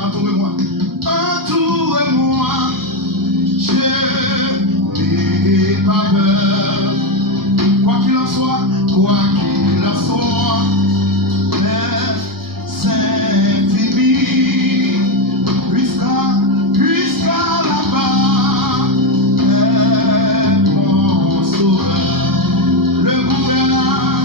Entourez-moi, entourez-moi, je n'ai pas peur. Quoi qu'il en soit, mais s'intimide jusqu'à là-bas, est mon sauveur. Le gouverneur,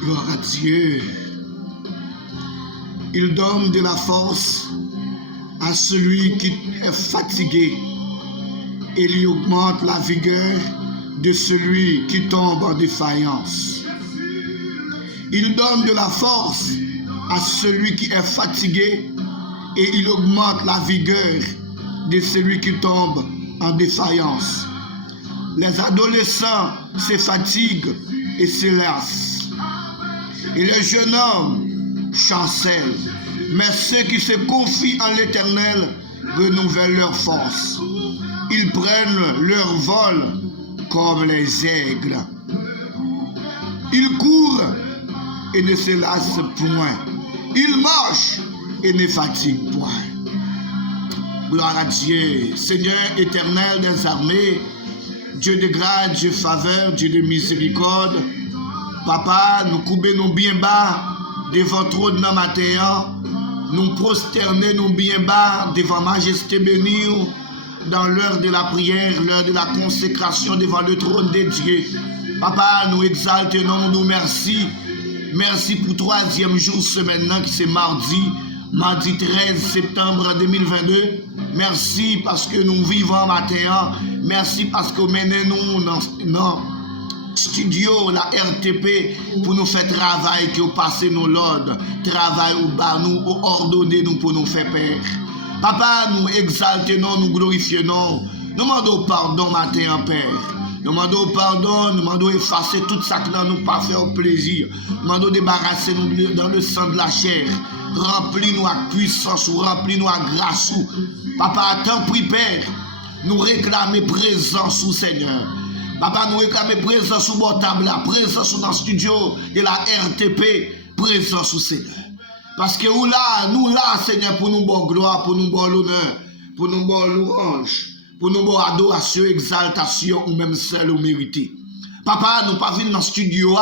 Gloire à Dieu. Il donne de la force à celui qui est fatigué et lui augmente la vigueur de celui qui tombe en défaillance. Il donne de la force à celui qui est fatigué et il augmente la vigueur de celui qui tombe en défaillance. Les adolescents se fatiguent et se lassent, et les jeunes hommes chancellent, mais ceux qui se confient en l'Éternel renouvellent leur force. Ils prennent leur vol comme les aigles. Ils courent et ne se lassent point. Ils marchent et ne fatiguent point. Gloire à Dieu, Seigneur éternel des armées, Dieu de grâce, Dieu de faveur, Dieu de miséricorde. Papa, nous coupons bien bas devant trône dans matin, nous prosternons bien bas devant majesté bénie dans l'heure de la prière, l'heure de la consécration devant le trône de Dieu. Papa, nous exaltons, nous merci. Merci pour troisième jour semaine qui c'est mardi 13 septembre 2022. Merci parce que nous vivons matin. Merci parce que vous menez nous dans studio, la RTP, pour nous faire travail qui au passé nous l'ordre. Travail au bas nous, au ordonné nous pour nous faire peur. Papa, nous exaltons, nous glorifions. Nous demandons pardon matin, Père. Nous demandons pardon, nous demandons effacer tout ça que nous pas faire plaisir. Nous demandons débarrasser nous dans le sang de la chair. Remplis-nous à puissance, remplis-nous à grâce. Papa, tant prie, Père, nous réclamer présence au Seigneur. Papa, nous réclamer présence sur mon table, présence dans le studio de la RTP, présence au Seigneur. Parce que nous là, Seigneur, pour nous bonne gloire, pour nous bonne honneur, pour nous bonne louange, pour nous bonne adoration, exaltation, ou même seul ou mérité. Papa, nous pas venir dans le studio,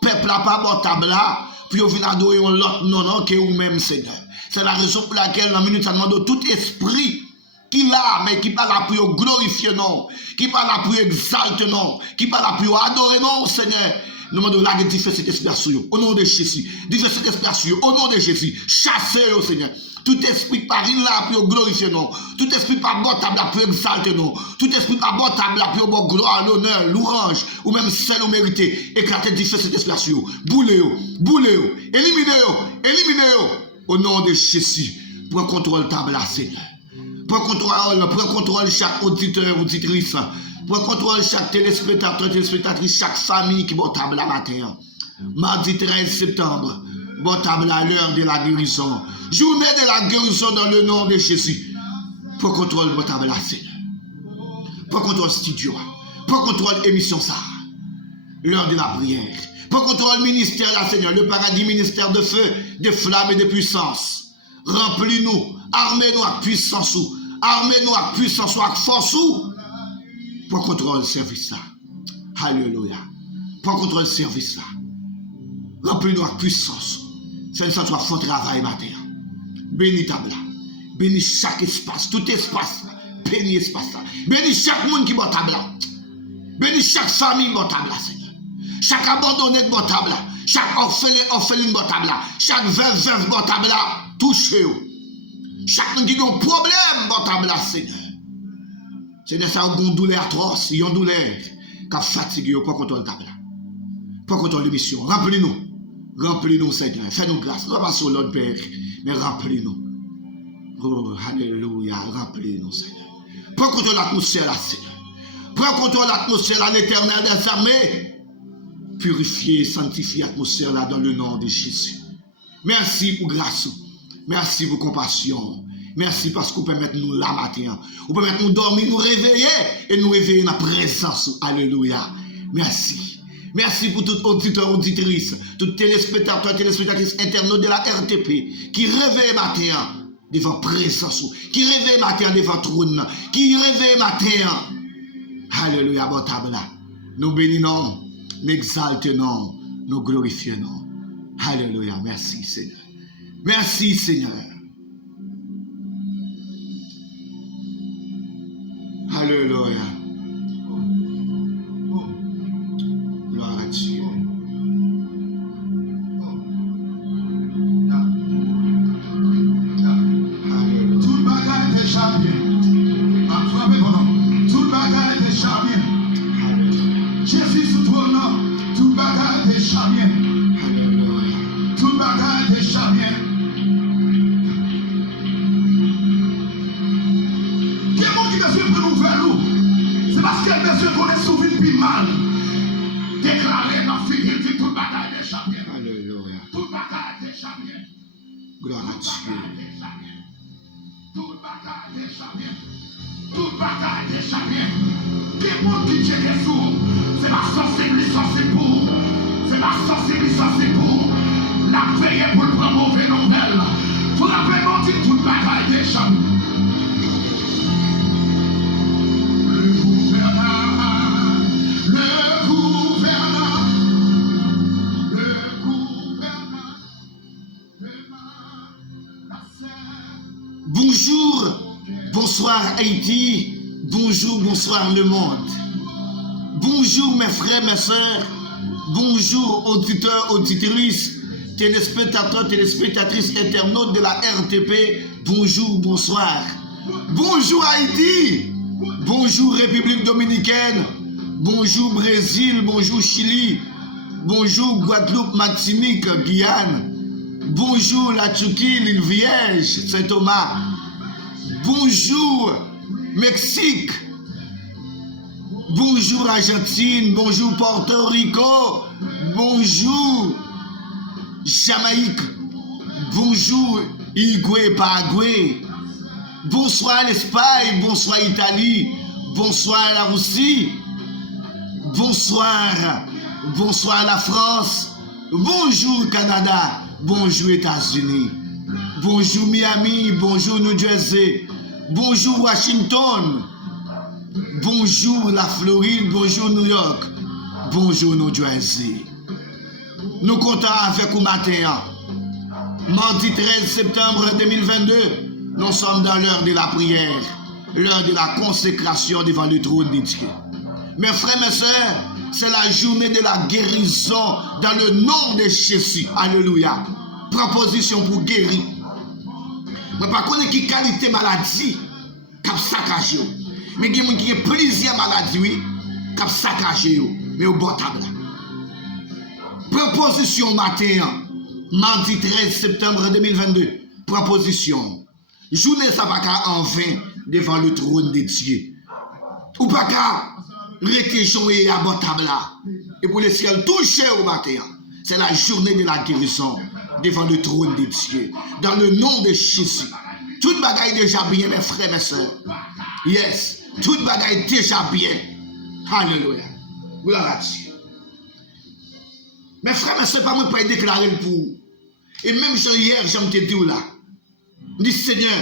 peuple n'a pas bon table là, puis on vient adorer l'autre non, que ou même Seigneur. C'est la raison pour laquelle, dans la minute, ça demande tout esprit qui là, mais qui pas là pour glorifier non, qui pas là pour exalter non, qui pas là pour adorer non, Seigneur. Nous demandons la diffuser cet esprit sur eux, au nom de Jésus. Diffuser cet esprit sur eux, au nom de Jésus. Chassez-le, Seigneur. Tout esprit par là pour glorifier non. Tout esprit par bon table pour exalter non. Tout esprit par bon table pour bon gloire, l'honneur, l'orange, ou même celle ou mérité. Éclatez, diffuser cet esprit sur eux. Boulez-le, éliminez-le. Au nom de Jésus. Prends contrôle table là, Seigneur. Prends contrôle chaque auditeur, auditrice. Prends contrôle chaque téléspectateur, téléspectatrice, chaque famille qui va table la matin. Mardi 13 septembre, bon table à l'heure de la guérison. Journée de la guérison dans le nom de Jésus. Prends contrôle bon table là, Seigneur. Prends contrôle studio. Prends contrôle émission ça. L'heure de la prière. Prends contrôle ministère là, Seigneur. Le paradis ministère de feu, de flamme et de puissance. Remplis-nous, armez-nous à puissance. Armez-nous à puissance, à force. Prends contrôle service ça. Alléluia. Prends contrôle service ça. Remplis-nous à puissance. Fais ça soit fort travail matin. Bénis ta bla. Bénis chaque espace, tout espace. Bénis espace là. Bénis chaque monde qui est table là. Bénis chaque famille qui est table là, Seigneur. Chaque abandonné qui est table là. Chaque orphelin qui est table là. Chaque veuve qui est table là. Touchez-vous. Chaque monde qui a un problème qui est table là, Seigneur. Seigneur, ça a une douleur atroce, il y a une douleur qui a fatigué, pour contrôle table. Pour contrôle l'émission. Remplis-nous, Seigneur. Fais-nous grâce. Nous ne pas sur l'autre Père, mais remplis-nous. Oh, alléluia. Remplis-nous, Seigneur. Prends contrôle l'atmosphère là, Seigneur. Prends contrôle l'atmosphère là, l'Éternel des armées. Purifier, sanctifier l'atmosphère là dans le nom de Jésus. Merci pour grâce. Merci pour compassion. Merci parce que vous permettez nous la matin. Vous permettez nous dormir, nous réveiller et nous réveiller dans la présence. Alléluia. Merci. Merci pour tout auditeur, auditrice, tout téléspectateur, téléspectatrice internaute de la RTP qui réveille matin devant présence, qui réveille matin devant trône, qui réveille matin. Alléluia, bon table. Nous bénissons, nous exaltons, nous glorifions. Alléluia, merci Seigneur. Merci Seigneur. Alléluia. Gloire à Dieu. Alléluia. Tout le bagage est déjà bien. Frappez bon nom. Tout le bagage est déjà bien. Jésus sous ton nom. Tout le bagage est déjà bien. Tout le bagage est déjà bien. besoin de nous vers nous, c'est parce qu'elle besoin qu'on est souffert plus mal. Déclarer dans le fil, dit toute bataille des champions. Alléluia. Toute bataille des champions. Gloire à Dieu. Toute bataille des champions. Toute bataille des champions. Des monde qui tient sous. C'est la sorcellerie, c'est pour. C'est la sorcellerie, c'est pour. La veille pour le prendre mauvais nouvelle. Vous l'avez non dit toute bataille des champions. Bonjour, bonsoir Haïti, bonjour, bonsoir le monde. Bonjour mes frères, mes sœurs, bonjour auditeurs, auditrices, téléspectateurs, téléspectatrices, internautes de la RTP, bonjour, bonsoir. Bonjour Haïti, bonjour République Dominicaine, bonjour Brésil, bonjour Chili, bonjour Guadeloupe, Martinique, Guyane. Bonjour la Turquie, l'île Vierge, Saint-Thomas. Bonjour Mexique. Bonjour Argentine. Bonjour Porto Rico. Bonjour Jamaïque. Bonjour Uruguay, Paraguay. Bonsoir l'Espagne. Bonsoir l'Italie. Bonsoir la Russie. Bonsoir. Bonsoir la France. Bonjour Canada. Bonjour États-Unis, bonjour Miami, bonjour New Jersey, bonjour Washington, bonjour la Floride, bonjour New York, bonjour New Jersey. Nous comptons avec vous matin, mardi 13 septembre 2022, nous sommes dans l'heure de la prière, l'heure de la consécration devant le trône de Dieu. Mes frères, mes sœurs, c'est la journée de la guérison dans le nom de Jésus. Alléluia. Proposition pour guérir. Mais par contre, qui qualité maladie cap saccagé. Mais il y a des gens qui ont plusieurs maladies cap saccagé. Mais au bon table. Proposition matin, mardi 13 septembre 2022. Proposition. Journée ça va en vain devant le trône de Dieu. Ou pas qu'à rester joué à bon table là. Et pour le ciel toucher au matin. C'est la journée de la guérison devant le trône de Dieu. Dans le nom de Jésus. Toute bagaille déjà bien, mes frères, mes sœurs. Yes. Toute bagaille déjà bien. Alléluia. Gloire à Dieu. Mes frères, mes sœurs, pas moi pour déclarer le pour. Et même hier, j'aime te dire là. Je dis, Seigneur,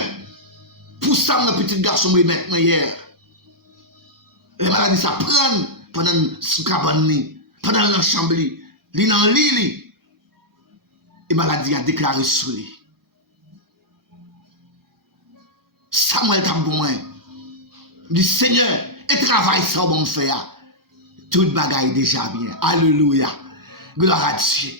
pour ça, mon petit garçon, maintenant hier. Les maladies, ça prend pendant ce cabane, pendant l'ensemble, li dans l'île. Et maladie a déclaré sur lui. Samuel t'a bon. Dit Seigneur, et travail ça bon faire. Toute bagaille déjà bien. Alléluia. Gloire à Dieu.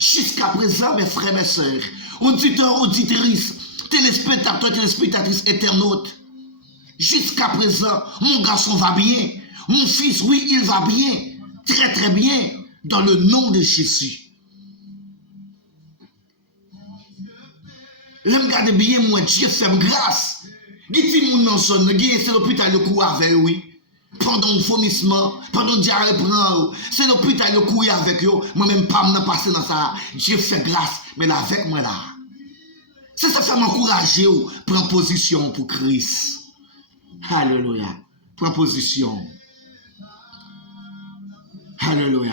Jusqu'à présent, mes frères, mes sœurs, auditeurs, auditrices, téléspectateurs, téléspectatrices, internautes, jusqu'à présent, mon garçon va bien. Mon fils, oui, il va bien. Très, très bien. Dans le nom de Jésus. Je regarde bien, moi, Dieu fait grâce. Dit mon non son, c'est l'hôpital le coup avec oui. Pendant le vomissement, pendant le diarrhée prend, c'est l'hôpital le coup avec eux. Moi-même, pas me passer dans ça. Dieu fait grâce, mais là, avec moi là. C'est ça, ça m'encourage, prendre position pour Christ. Alléluia. Prends position. Alléluia.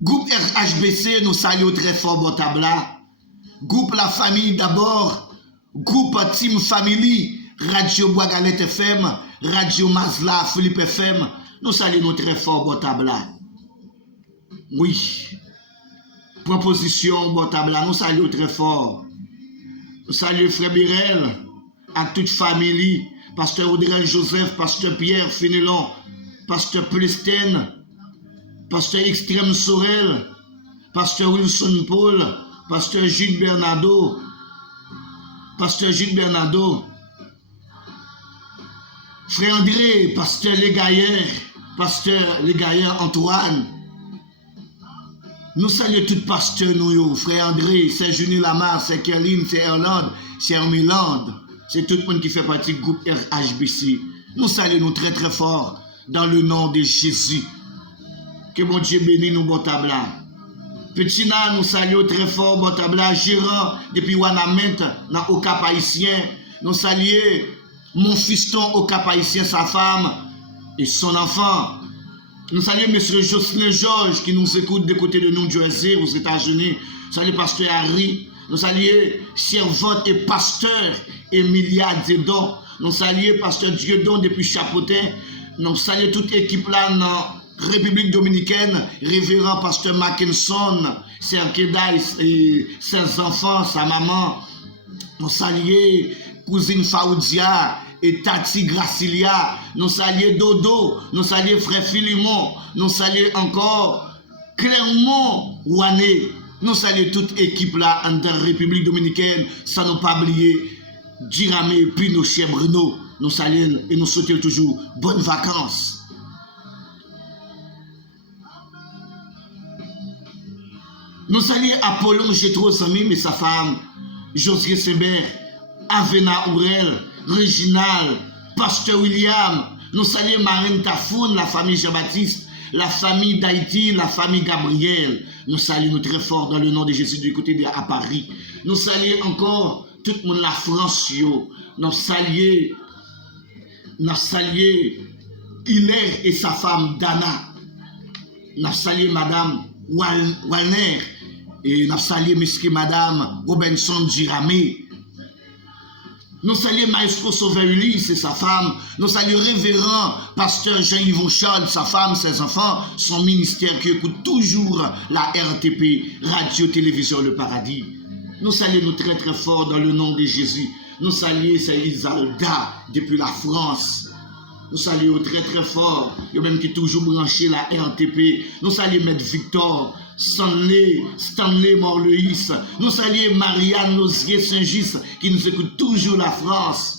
Groupe RHBC, nous saluons très fort bon tabla. Groupe La Famille d'abord. Groupe Team Family. Radio Bois-Galette FM. Radio Mazla Philippe FM. Nous saluons très fort bon tabla. Oui. Proposition bon tabla. Nous saluons très fort. Nous saluons Frère Birel. À toute famille. Pasteur Audrey Joseph. Pasteur Pierre Fénelon. Pasteur Plestin. Pasteur Extrême Sorel, Pasteur Wilson Paul, Pasteur Gilles Bernardo, Frère André, Pasteur Legaillère Antoine. Nous saluons tous pasteurs, nous, Frère André, c'est Junie Lamar, c'est Kerline, c'est Erland, c'est Herméland. C'est tout le monde qui fait partie du groupe RHBC. Nous saluons nous très très fort dans le nom de Jésus. Que mon Dieu bénisse nous, bon tabla. Petit Nan, nous saluons très fort, bon tabla. Gérant, depuis Wanament, dans le Cap haïtien. Nous saluons mon fiston au Cap haïtien, sa femme et son enfant. Nous saluons M. Jocelyn Georges qui nous écoute des côtés de New Jersey, aux États-Unis. Nous saluons Pasteur Harry. Nous saluons servante et pasteur Emilia Dedon. Nous saluons Pasteur Dieudon depuis Chapotin. Nous saluons toute équipe là dans République Dominicaine, révérend Pasteur Mackinson, Sir Kedai et ses enfants, sa maman. Nous saluons cousine Faoudia et Tati Gracilia. Nous saluons Dodo. Nous saluons frère Philimon. Nous saluons encore Clermont Ouané. Nous saluons toute équipe là en République Dominicaine, sans nous pas oublier Diramé et puis nos chers Bruno. Nous saluons et nous souhaitons toujours bonnes vacances. Nous saluons Apollon Gétro Samim et sa femme, José Sebert, Avena Ourel, Réginal, Pasteur William. Nous saluons Marine Tafoun, la famille Jean-Baptiste, la famille d'Haïti, la famille Gabriel. Nous saluons nous très fort dans le nom de Jésus du côté de à Paris. Nous saluons encore tout le monde la France. Nous saluons Hilaire et sa femme Dana. Nous saluons Madame Walner. Et nous saluons Madame Robinson Diramé. Nous saluons Maestro Sauveur Ulysse et sa femme. Nous saluons Révérend Pasteur Jean-Yves Charles, sa femme, ses enfants, son ministère qui écoute toujours la RTP, Radio-Télévision Le Paradis. Nous saluons nous très très fort dans le nom de Jésus. Nous saluons Isalda depuis la France. Nous saluons très très fort. Il y a même qui toujours branché la RTP. Nous saluons Maître Victor, Stanley Morleis. Nous saluons Marianne Nozier Saint-Just qui nous écoute toujours la France.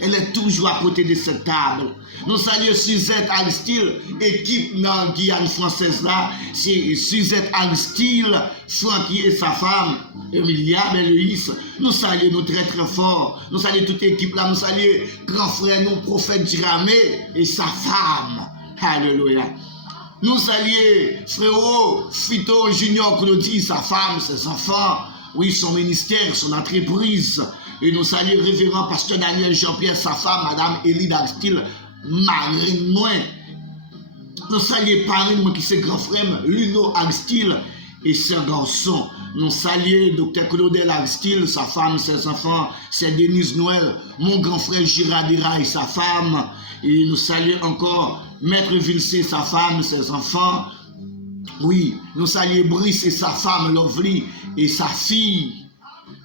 Elle est toujours à côté de cette table. Nous saluons Suzette Aristide, équipe dans Guyane française là. C'est Suzette Aristide, Francky et sa femme, Emilia Beloïs. Nous saluons nous très très fort. Nous saluons toute équipe là. Nous saluons grand frère, nous prophète Diramé et sa femme. Alléluia. Nous saluons frérot Fito Junior Claudie, sa femme, ses enfants, oui, son ministère, son entreprise. Et nous saluons révérend pasteur Daniel Jean-Pierre, sa femme, Madame Elie Darstyle, Marine Moins. Nous saluons Parine, qui c'est grand frère, Luno Arstyle et ses garçons. Nous saluons Dr Claudel Arstyle, sa femme, ses enfants, c'est Denise Noël, mon grand frère Giradira et sa femme. Et nous saluons encore Maître Vilsé, sa femme, ses enfants. Oui, nous saluons Brice et sa femme, Lovely, et sa fille.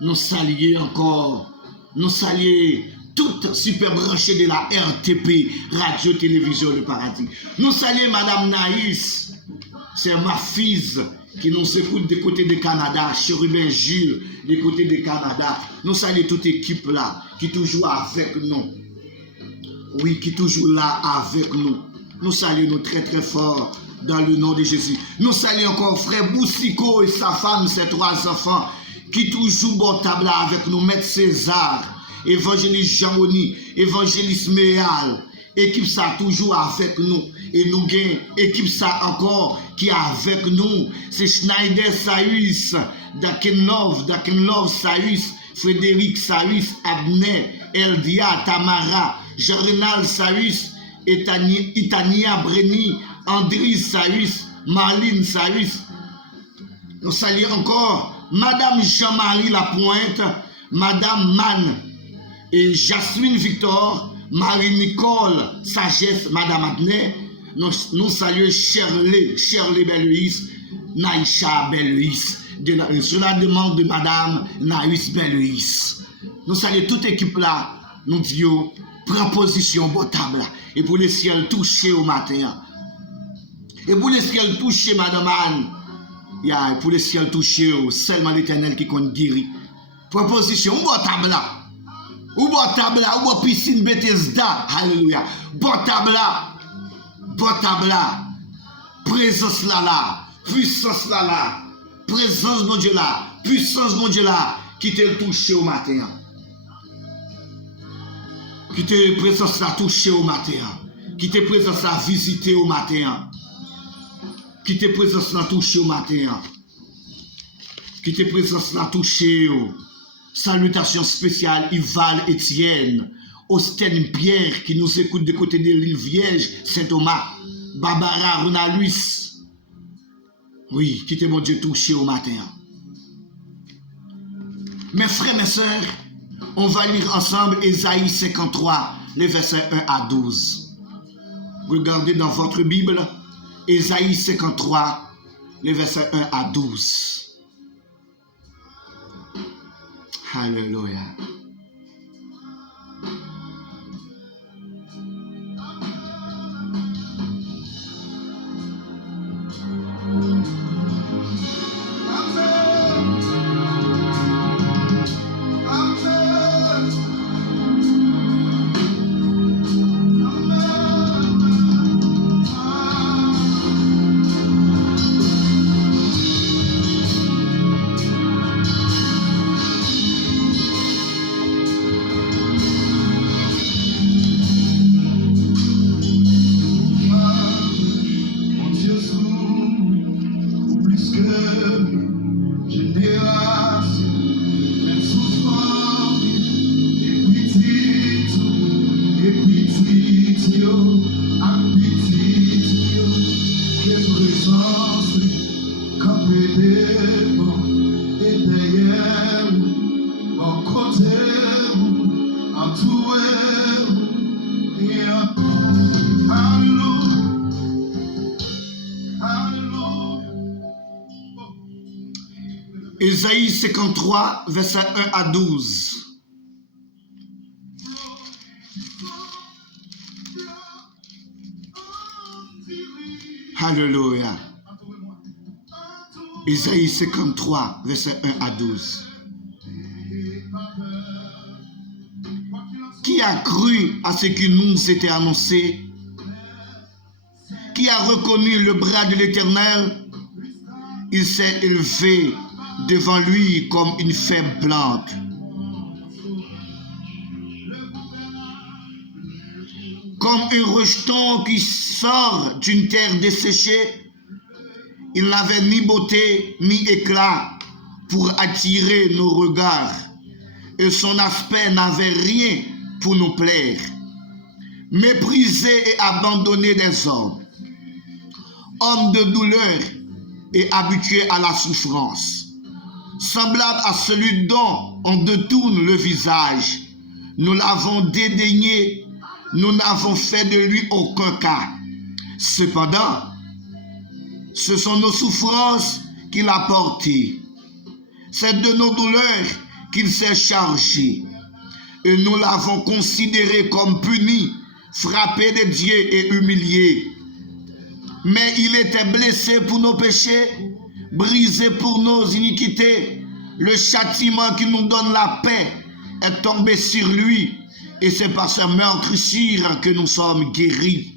Nous saluons encore. Nous saluons toutes super branchées de la RTP, Radio-Télévision Le Paradis. Nous saluons Madame Naïs, c'est ma fille qui nous écoute des côtés du Canada, Chérubin Gilles, des côtés du Canada. Nous saluons toute équipe là, qui est toujours avec nous. Oui, qui est toujours là avec nous. Nous saluons nous très très fort dans le nom de Jésus. Nous saluons encore frère Boussico et sa femme, ses 3 enfants, qui toujours bon table avec nous, Maître César, évangéliste Jean-Moni, évangéliste Méal, équipe ça toujours avec nous. Et nous gagnons équipe ça encore qui est avec nous. C'est Schneider Saïs, Dakenlove Saïs, Frédéric Saïs, Abner, Eldia, Tamara, Jean-Renal Saïs, Itania Breni, Andris Saïs, Marlene Saïs. Nous saluons encore Madame Jean-Marie Lapointe, Madame Man et Jasmine Victor, Marie-Nicole Sagesse, Madame Abner. Nous saluons Shirley Belluis, Naïcha Belluis, sur la demande de Madame Naïs Belluis. Nous saluons toute équipe là, nous disons, prends position bon table. Et pour les ciels touchés au matin. Et pour les ciels touchés, Madame Anne, pour les ciels touchés, seulement l'Éternel qui compte guérir. Proposition, ou bon table là. Ou bon table là, ou bon piscine Bethesda. Alléluia. Bon table là. Bon table là. Présence là. Puissance là. Présence mon Dieu là. Puissance mon Dieu là. Qui te touché au matin. Qui te présence la toucher au matin. Qui te présence la visiter au matin. Qui te présence la toucher au matin. Qui te présence la toucher. Salutations spéciales Yval Etienne. Austin Pierre qui nous écoute de côté de l'île Vierge, Saint-Thomas. Barbara Ronaluis. Oui, qui te mon Dieu touché au matin. Mes frères, mes sœurs, on va lire ensemble Ésaïe 53, les versets 1 à 12. Regardez dans votre Bible, Ésaïe 53, les versets 1 à 12. Alléluia. Ésaïe 53, versets 1 à 12. Alléluia. Ésaïe 53, versets 1 à 12. Qui a cru à ce qui nous était annoncé? Qui a reconnu le bras de l'Éternel? Il s'est élevé devant lui comme une faible plante. Comme un rejeton qui sort d'une terre desséchée, il n'avait ni beauté ni éclat pour attirer nos regards, et son aspect n'avait rien pour nous plaire. Méprisé et abandonné des hommes, homme de douleur et habitué à la souffrance, semblable à celui dont on détourne le visage. Nous l'avons dédaigné, nous n'avons fait de lui aucun cas. Cependant, ce sont nos souffrances qu'il a portées. C'est de nos douleurs qu'il s'est chargé. Et nous l'avons considéré comme puni, frappé de Dieu et humilié. Mais il était blessé pour nos péchés, brisé pour nos iniquités. Le châtiment qui nous donne la paix est tombé sur lui, et c'est par sa meurtrissure que nous sommes guéris.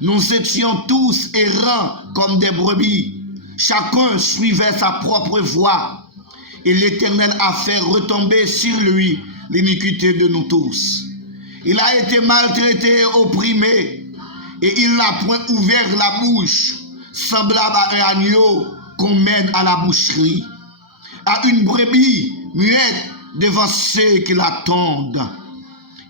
Nous étions tous errants comme des brebis, chacun suivait sa propre voie, et l'Éternel a fait retomber sur lui l'iniquité de nous tous. Il a été maltraité, opprimé, et il n'a point ouvert la bouche, semblable à un agneau qu'on mène à la boucherie, à une brebis muette devant ceux qui l'attendent.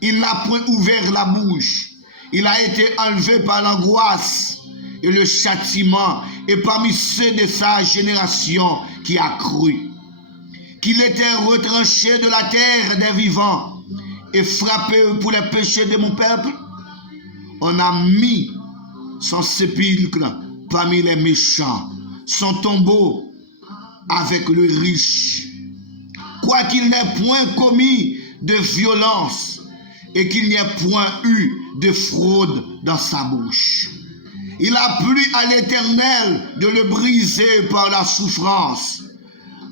Il n'a point ouvert la bouche. Il a été enlevé par l'angoisse et le châtiment, et parmi ceux de sa génération qui a cru qu'il était retranché de la terre des vivants et frappé pour les péchés de mon peuple. On a mis son sépulcre parmi les méchants, son tombeau avec le riche. Quoiqu'il n'ait point commis de violence et qu'il n'y ait point eu de fraude dans sa bouche, il a plu à l'Éternel de le briser par la souffrance.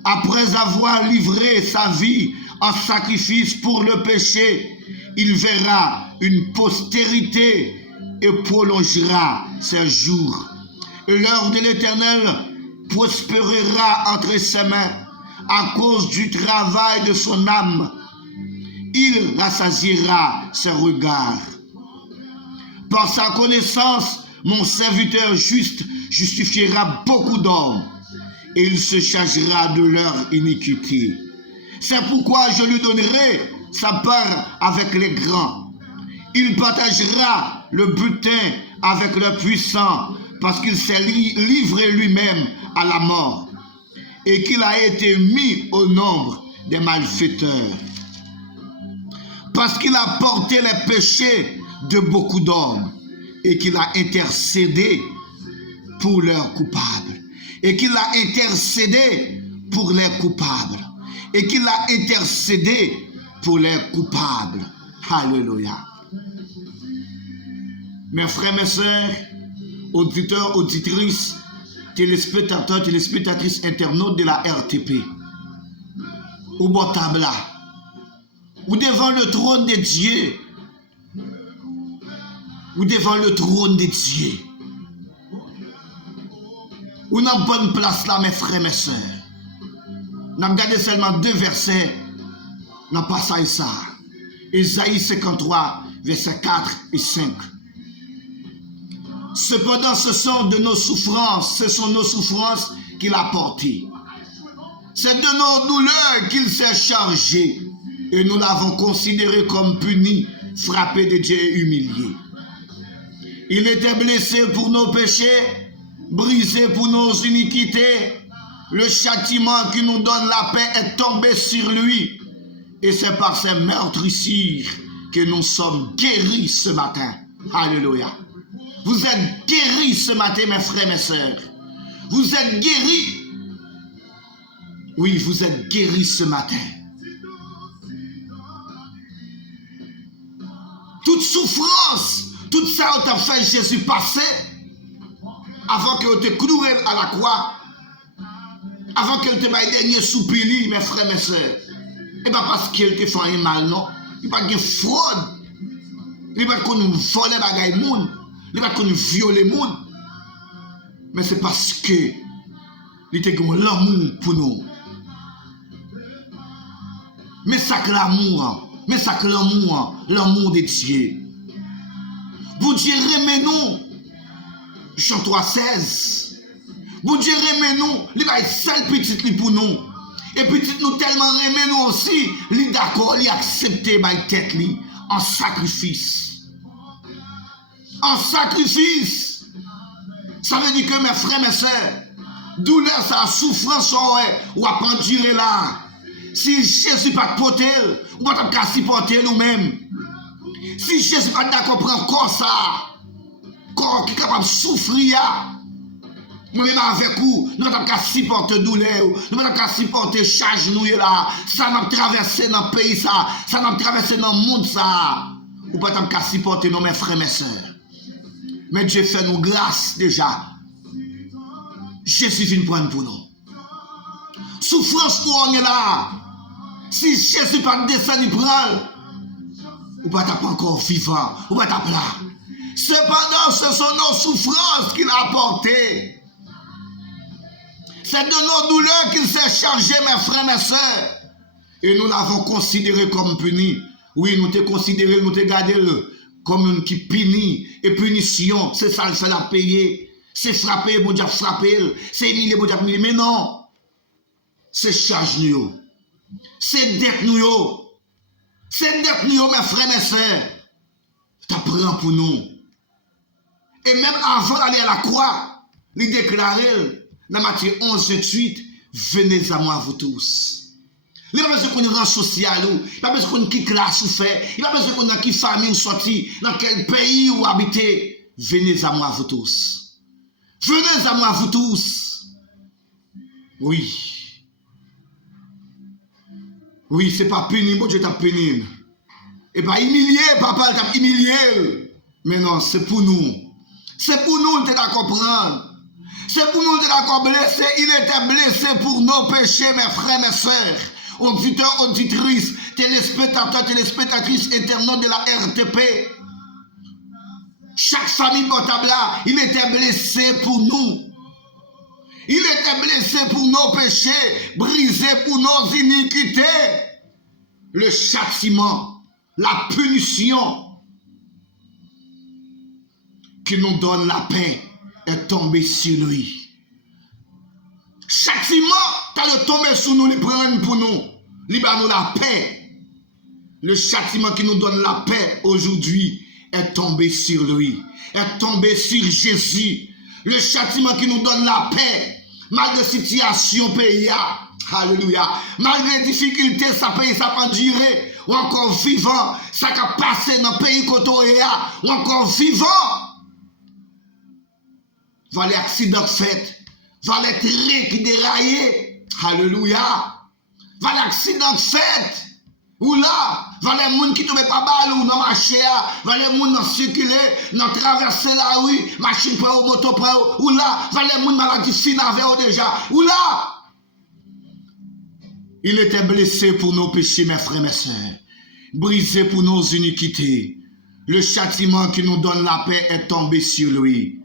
Après avoir livré sa vie en sacrifice pour le péché, il verra une postérité et prolongera ses jours. Et l'œuvre de l'Éternel prospérera entre ses mains à cause du travail de son âme. il rassasiera ses regards. Par sa connaissance, mon serviteur juste justifiera beaucoup d'hommes et il se chargera de leur iniquité. C'est pourquoi je lui donnerai sa part avec les grands. Il partagera le butin avec les puissants parce qu'il s'est livré lui-même à la mort et qu'il a été mis au nombre des malfaiteurs. Parce qu'il a porté les péchés de beaucoup d'hommes et qu'il a intercédé pour leurs coupables. Et qu'il a intercédé pour les coupables. Et qu'il a intercédé pour les coupables. Alléluia. Mes frères, mes sœurs, auditeurs, auditrices, téléspectateurs, téléspectatrices, internautes de la RTP, au bon tabla, ou devant le trône de Dieu, ou devant le trône de Dieu, ou dans une bonne place là, mes frères, mes sœurs. Nous avons regardé seulement 2 versets dans le passage ça. Ésaïe 53, versets 4 et 5. Cependant, ce sont nos souffrances qu'il a portées. C'est de nos douleurs qu'il s'est chargé. Et nous l'avons considéré comme puni, frappé de Dieu et humilié. Il était blessé pour nos péchés, brisé pour nos iniquités. Le châtiment qui nous donne la paix est tombé sur lui. Et c'est par ses meurtrissures que nous sommes guéris ce matin. Alléluia. Vous êtes guéris ce matin, mes frères, mes sœurs. Vous êtes guéris. Oui, vous êtes guéris ce matin. Toute souffrance, tout ça où t'a fait Jésus passer, avant qu'il te cloué à la croix, avant qu'il te baille dernier soupir, mes frères, mes sœurs. Et pas parce qu'il te fait un mal, non. Il n'y a pas de fraude. Il n'y a pas qu'on vole bagaille monde. Il n'y a pas qu'on viole le monde. Mais c'est parce que il était comme l'amour pour nous. Mais ça que l'amour, mais ça que l'amour de Dieu. Vous Dieu remet nous. Jean 3,16. Vous Dieu remet nous. Il va être seul petit pour nous. Et petit nous tellement remet nous aussi. Il est d'accord, il accepte ma tête en sacrifice. En sacrifice. Ça veut dire que mes frères, mes sœurs, douleur, ça, souffrance, ou à pendurer là. Si Jésus n'est pas de porter, on va pas supporter nous-mêmes. Si Jésus n'est pas d'accord prendre corps ça, corps qui est capable de souffrir, nous-mêmes avec vous, nous ne pouvons pas supporter douleur, nous ne pouvons pas supporter charge nous là. Ça n'a pas traversé dans le pays ça, ça n'a pas traversé dans le monde ça. Nous ne pouvons pas supporter nos mes frères, mes sœurs. Mais Dieu fait nous grâce déjà. Jésus vient prendre pour nous. Souffrance pour on est là. Si Jésus ne pas descendre, il prend. Ou pas t'as pas encore vivant. Ou pas t'as là. Cependant, ce sont nos souffrances qu'il a apportées. C'est de nos douleurs qu'il s'est chargé, mes frères, mes sœurs. Et nous l'avons considéré comme puni. Oui, nous t'ai considéré, nous t'ai gardé comme une qui punit. Et punition, c'est ça, c'est la payer. C'est frapper, bon Dieu frapper. C'est humilier, bon Dieu humilier. Mais non. C'est charge nous. C'est dette nous. C'est dette nous, mes frères, mes sœurs. Tu prends pour nous. Et même avant d'aller à la croix, il déclarait dans Matthieu 11, 28, venez à moi, vous tous. Il n'y a pas besoin qu'on rend social, il n'y a pas besoin qu'on qui classe ou fait, il n'y a pas besoin qu'on a qui famille ou sorti, dans quel pays ou habiter. Venez à moi, vous tous. Venez à moi, vous tous. Oui. Oui, c'est pas puni, bon Dieu t'a puni. Et pas humilié, papa t'a humilié. Mais non, c'est pour nous. C'est pour nous, tu d'accord prendre. C'est pour nous, tu d'accord blessé. Il était blessé pour nos péchés, mes frères, mes sœurs. Auditeurs, auditrices, téléspectateurs, téléspectatrices, internautes de la RTP. Chaque famille portable là, il était blessé pour nous. Il était blessé pour nos péchés, brisé pour nos iniquités. le châtiment, la punition qui nous donne la paix est tombé sur lui. Châtiment, t'as le tombé sur nous, les prendre pour nous, libère nous la paix. Le châtiment qui nous donne la paix aujourd'hui est tombé sur lui, est tombé sur Jésus. Le châtiment qui nous donne la paix, malgré situation pays, alléluia, malgré difficultés, ça paye, ça peut durer, ou encore vivant, ça peut passer dans le pays côté, ou encore vivant. Va les accidents faits, va les trains qui déraillent, alléluia, va les accidents faits, ou là, va les gens qui tombent pas balle ou dans marché, va les gens dans circuler, dans traverser la rue, machine pour moto pour ou là, va les gens maladie finave déjà, ou là. Il était blessé pour nos péchés, mes frères, mes sœurs, brisé pour nos iniquités. Le châtiment qui nous donne la paix est tombé sur lui.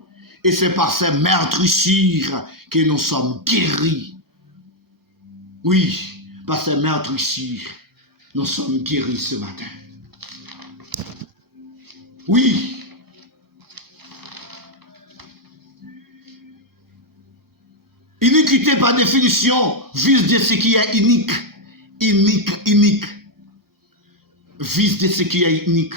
Et c'est par ces meurtrissures que nous sommes guéris. Oui, par ces meurtrissures, nous sommes guéris ce matin. Oui. Iniquité par définition vise de ce qui est unique. Unique. Vise de ce qui est unique.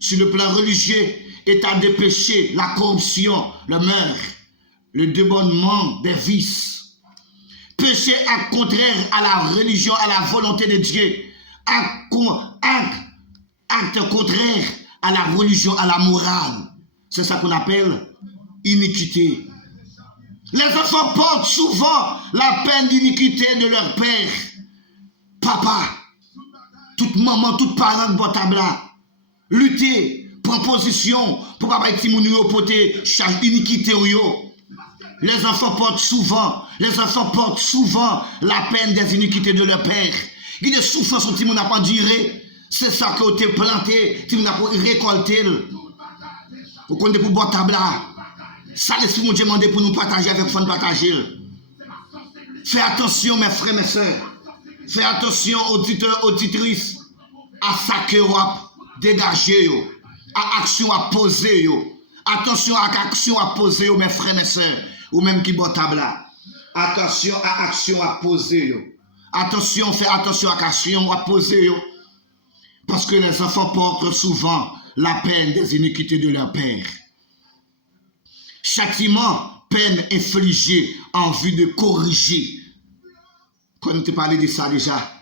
Sur le plan religieux, état de péché, la corruption, le meurtre, le débonnement des vices. Péché est contraire à la religion, à la volonté de Dieu. Acte contraire à la religion, à la morale. C'est ça qu'on appelle iniquité. Les enfants portent souvent la peine d'iniquité de leur père. Papa, toute maman, toute parent de tabla, lutter. Prends position pour pas être timounio poter chaque iniquité yo. Les enfants portent souvent la peine des iniquités de leur père. Il y a des souffrances où timoun n'a pas duré. C'est ça que tu as planté, timoun n'a pas récolté. Vous connaissez pour boire tabla. Ça l'esprit mon Dieu demandé pour nous partager avec vous partager. Fais attention mes frères, mes sœurs. Fais attention auditeurs, auditrices à ça que vous dégagez yo. À action à poser yo. Attention à action à poser yo mes frères mes sœurs ou même qui boit table là. Attention à action à poser yo. Attention, fais attention à action à poser yo. Parce que les enfants portent souvent la peine des iniquités de leur père. Châtiment, peine infligée en vue de corriger. Quand on te parlait de ça déjà.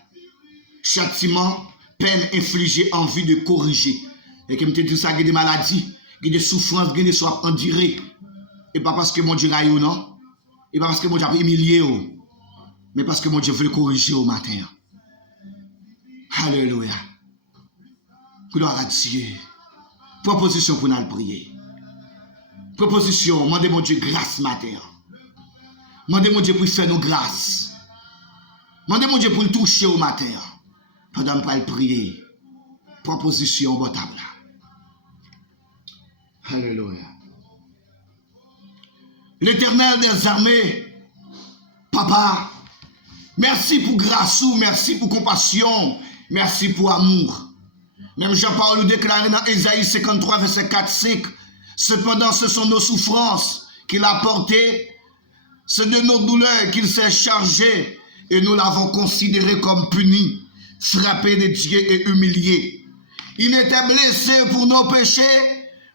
Châtiment, peine infligée en vue de corriger. Et comme tu dis ça, il y a des maladies, il y a des souffrances, il y a des soins endurées. Et pas parce que mon Dieu raille ou non. Et pas parce que mon Dieu a humilié ou. Mais parce que mon Dieu veut le corriger au matin. Alléluia. Gloire à Dieu. Proposition pour nous prier. Proposition, demandez mon Dieu grâce matin. Demandez mon Dieu pour faire nos grâces. Demandez mon Dieu pour nous toucher au matin. Pendant que nous prier. Proposition au table. Alléluia. L'Éternel des armées, Papa, merci pour grâce, merci pour compassion, merci pour amour. Même Jean-Paul nous déclare dans Ésaïe 53, verset 4-5, cependant ce sont nos souffrances qu'il a portées, c'est de nos douleurs qu'il s'est chargé et nous l'avons considéré comme puni, frappé de Dieu et humilié. Il était blessé pour nos péchés,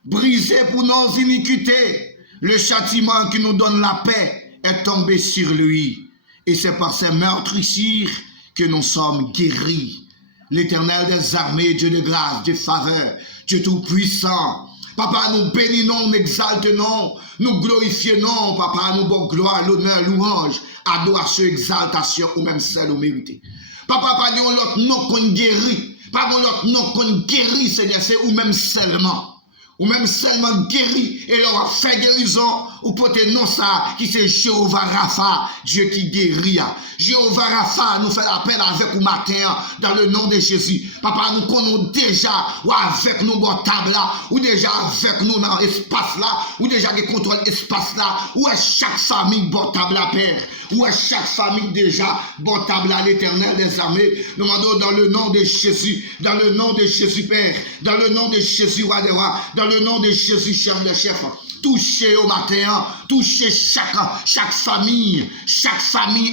brisé pour nos iniquités. Le châtiment qui nous donne la paix est tombé sur lui. Et c'est par ces meurtrissures que nous sommes guéris. L'Éternel des armées, Dieu de grâce, Dieu de faveur, Dieu tout-puissant. Papa, nous bénissons, nous exaltons, nous glorifions, papa, nous bon gloire, l'honneur, louange, adoration, exaltation, ou même celle où mériter. Papa, pas de l'autre nom qu'on guérit. Pas de l'autre nom qu'on guérit, Seigneur, c'est ou même seulement. ou même seulement guéri, et leur a fait guérison, ou porter non ça, qui c'est Jéhovah Rapha, Dieu qui guérit. Jéhovah Rapha nous fait appel avec vous matin, dans le nom de Jésus. Papa, nous connaissons déjà, ou avec nous, bon table là, ou déjà avec nous dans l'espace là, ou déjà qui contrôle l'espace là, ou est chaque famille, bon table là, Père, ou est chaque famille déjà, bon table à l'Éternel des armées. Nous demandons dans le nom de Jésus, dans le nom de Jésus, Père, dans le nom de Jésus, roi des rois, dans le nom de Jésus, chef de chef, touchez au matin, touchez chaque famille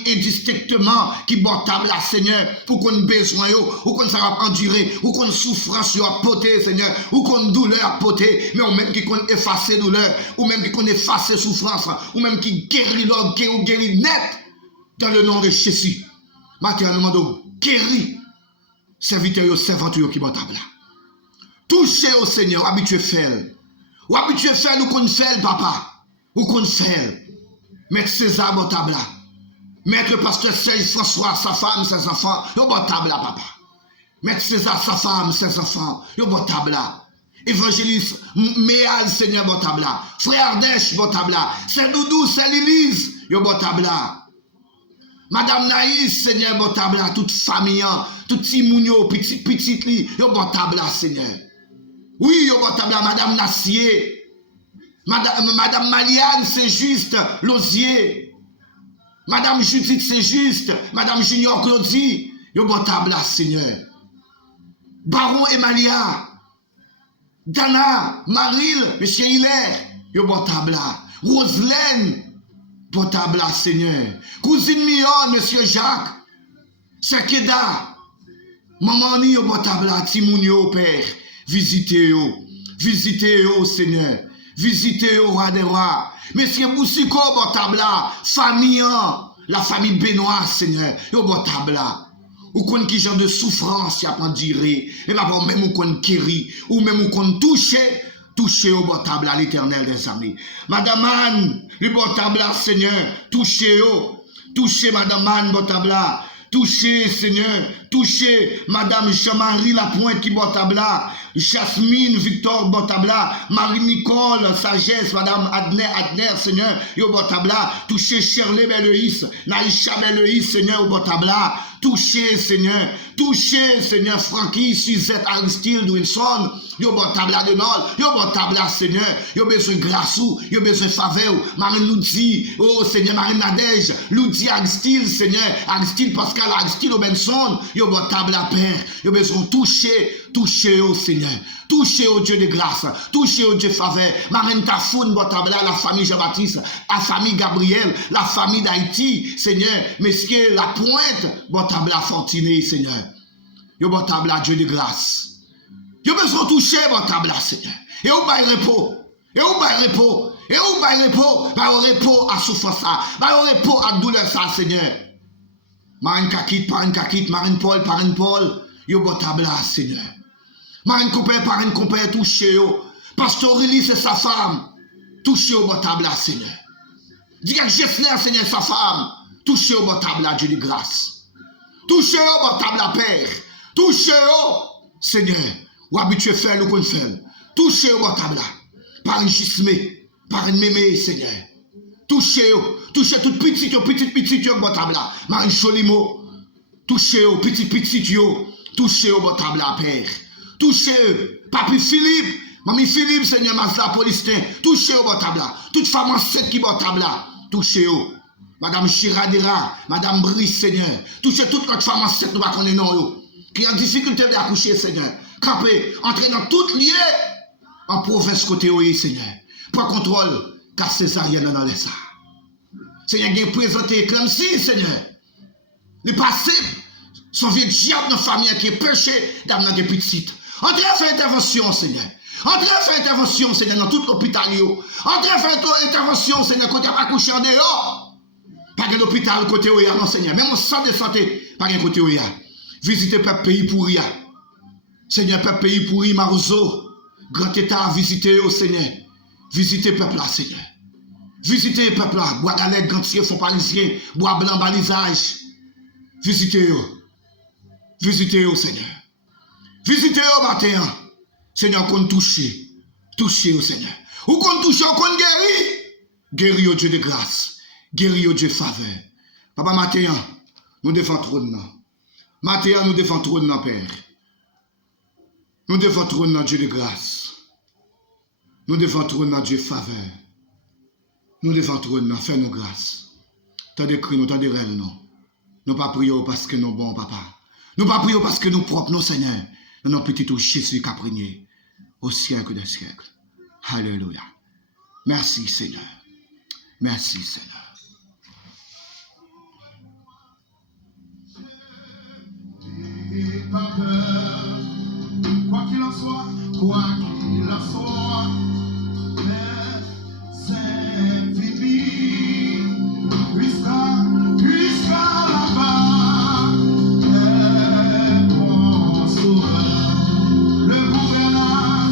indistinctement qui portable à Seigneur, pour qu'on ait besoin, ou qu'on s'en endurer, ou qu'on souffrance à porter, Seigneur, ou qu'on douleur à porter, mais ou même qui qu'on effacer douleur, ou même qui qu'on effacer souffrance, ou même qui guérit l'homme, ou guérit net, dans le nom de Jésus. Matin, nous demandons, guéris, serviteurs, servantes qui portable là. Touchez au Seigneur, habitué faire. Ou habitué faire, nous qu'on fait, papa. Ou qu'on fait. Maître César, bon table là. Maître le pasteur Serge François, sa femme, ses enfants, yo bon table là, papa. Maître César, sa femme, ses enfants, yo bon table là. Évangéliste Méal, Seigneur, bon table là. Frère Dèche, bon table là. C'est Doudou, c'est Lilise, yo bon table là. Madame Naïs, Seigneur, bon table là. Toute famille, tout petit mounio, petit li, yo bon table là, Seigneur. Oui, yo bon table là, Madame Nassier. Madame Maliane, c'est juste, Lozier. Madame Judith, c'est juste. Madame Junior Claudie, yo bon table là, Seigneur. Baron Emalia. Dana, Maril, Monsieur Hilaire, yo bon table là. Roselaine, bon table là, Seigneur. Cousine Mion, Monsieur Jacques. Sekeda. Maman ni yo bon table là, Timoun yo, Père. Visitez yo, Seigneur. Visitez au roi des rois. Monsieur Boussiko, bon table là. Famille, la famille Benoît, Seigneur. Yo bon table là. Ou qu'on qui genre de souffrance, y a pas diré. Et pas même ou qu'on guérit. Ou même ou qu'on touche au bon table à l'Éternel des armées. Madame Anne, le bon table là, Seigneur. Touchez Madame Anne, bon table là. Touchez, Seigneur, touchez Madame Jean-Marie Lapointe qui Botabla, Jasmine Victor Botabla, Marie-Nicole Sagesse, Madame Adner, Seigneur, yo Botabla, touchez Shirley Belleis, Naïcha Belleis, Seigneur, Botabla, touchez, Seigneur, Frankie, Suzette, Aristide, Wilson, yo Botabla de Nol, yo Botabla, Seigneur, yo besoin grâce, yo besoin faveur, Marine Loudi, oh Seigneur, Marine Nadège, Loudi Aristide, Seigneur, Aristide Pascal, Aristide Benson, yo Botabla Père, yo besoin toucher au Seigneur, toucher au Dieu de grâce, toucher au Dieu de faveur, Marine Tafoun, Botabla, la famille Jean-Baptiste, la famille Gabriel, la famille d'Haïti, Seigneur, Mesquer, la pointe, Botabla Fortiné, Seigneur, yo Botabla Dieu de grâce, yo besoin toucher Botabla, Seigneur, et où bail repos, repos à souffrance, repos à douleur, ça, Seigneur. Marine Kakit, Marine Paul, yo Botabla, Seigneur. Marine Compère, touchez yo. Pasteur Rili, c'est sa femme. Touchez au Botabla, Seigneur. Dis que Gessner, Seigneur, sa femme. Touchez au Botabla, Dieu de grâce. Touchez au Botabla, Père. Touchez au Seigneur. Ou habitué faire le qu'on fait. Touchez au Botabla. Par un gismé, par un mémé, Seigneur. Touchez toute petite yo Botabla. Marine Cholimo. Touchez au petit yo. Touchez au Botabla, Père. Touchez, Papi Philippe, Mami Philippe, Seigneur Mazda Polistin. Touchez au Botabla. Toute femme enceinte qui Botabla. Touchez au. Madame Chiradera, Madame Brice, Seigneur. Touchez toute notre femme enceinte, nous va connaître non qui a difficulté d'accoucher, Seigneur. Campez, entrez dans toute liée en province côté Oye, Seigneur. Pour contrôle, car césarienne dans les ça. Seigneur, il a présenté comme si, Seigneur. Le passé, son vieux diable dans la famille qui est péché dans des petites. Entrez à faire intervention, Seigneur. Entrez à faire intervention, Seigneur, dans tout l'hôpital. Entrez à faire intervention, Seigneur, côté accoucher en dehors. Pas de l'hôpital côté Oya, non, Seigneur. Même au centre de santé, pas de côté Oya. Visitez peuple pays pourri. Seigneur, peuple pays pourri, Marozo. Grand État, visitez au Seigneur. Visitez peuple là, Seigneur. Visitez peuple là. Bois galère, gantier, fond parisien, bois blanc, balisage. Visitez au Seigneur. Visitez au matin. Seigneur, qu'on touche. Touchez au Seigneur. Ou qu'on touche, ou qu'on guérit. Guéris au Dieu de grâce. Guéris au Dieu de faveur. Papa Mathéa, nous défendons trône. Mathéa, nous défendons trône, Père. Nous défendons trône, Dieu de grâce. Nous défendons trône, Dieu de faveur. Nous défendons trône, fais-nous grâce. T'as des cris, t'as des rêves, non. Nous pas prions parce que nous bons, papa. Nous pas prions parce que nous propres, nos Seigneur. Nous non petit tout Jésus qui a prégné au siècle des siècles. Alléluia. Merci, Seigneur. Merci, Seigneur. Pas peur, quoi qu'il en soit, mais c'est fini, jusqu'à là-bas, est mon sauveur, le gouverneur,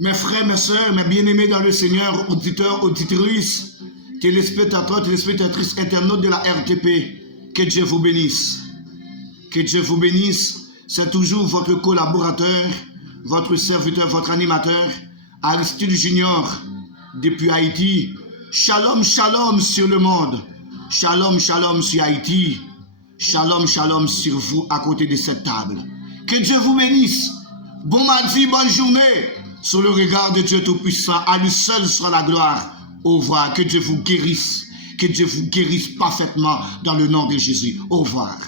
Mes frères, mes soeurs, mes bien-aimés dans le Seigneur, auditeurs, auditrices, téléspectateurs, téléspectatrices, internautes de la RTP, que Dieu vous bénisse. Que Dieu vous bénisse. C'est toujours votre collaborateur, votre serviteur, votre animateur, Aristide Junior, depuis Haïti. Shalom, shalom sur le monde. Shalom, shalom sur Haïti. Shalom, shalom sur vous à côté de cette table. Que Dieu vous bénisse. Bon mardi, bonne journée. Sous le regard de Dieu Tout-Puissant, à lui seul sera la gloire. Au revoir. Que Dieu vous guérisse. Que Dieu vous guérisse parfaitement dans le nom de Jésus. Au revoir.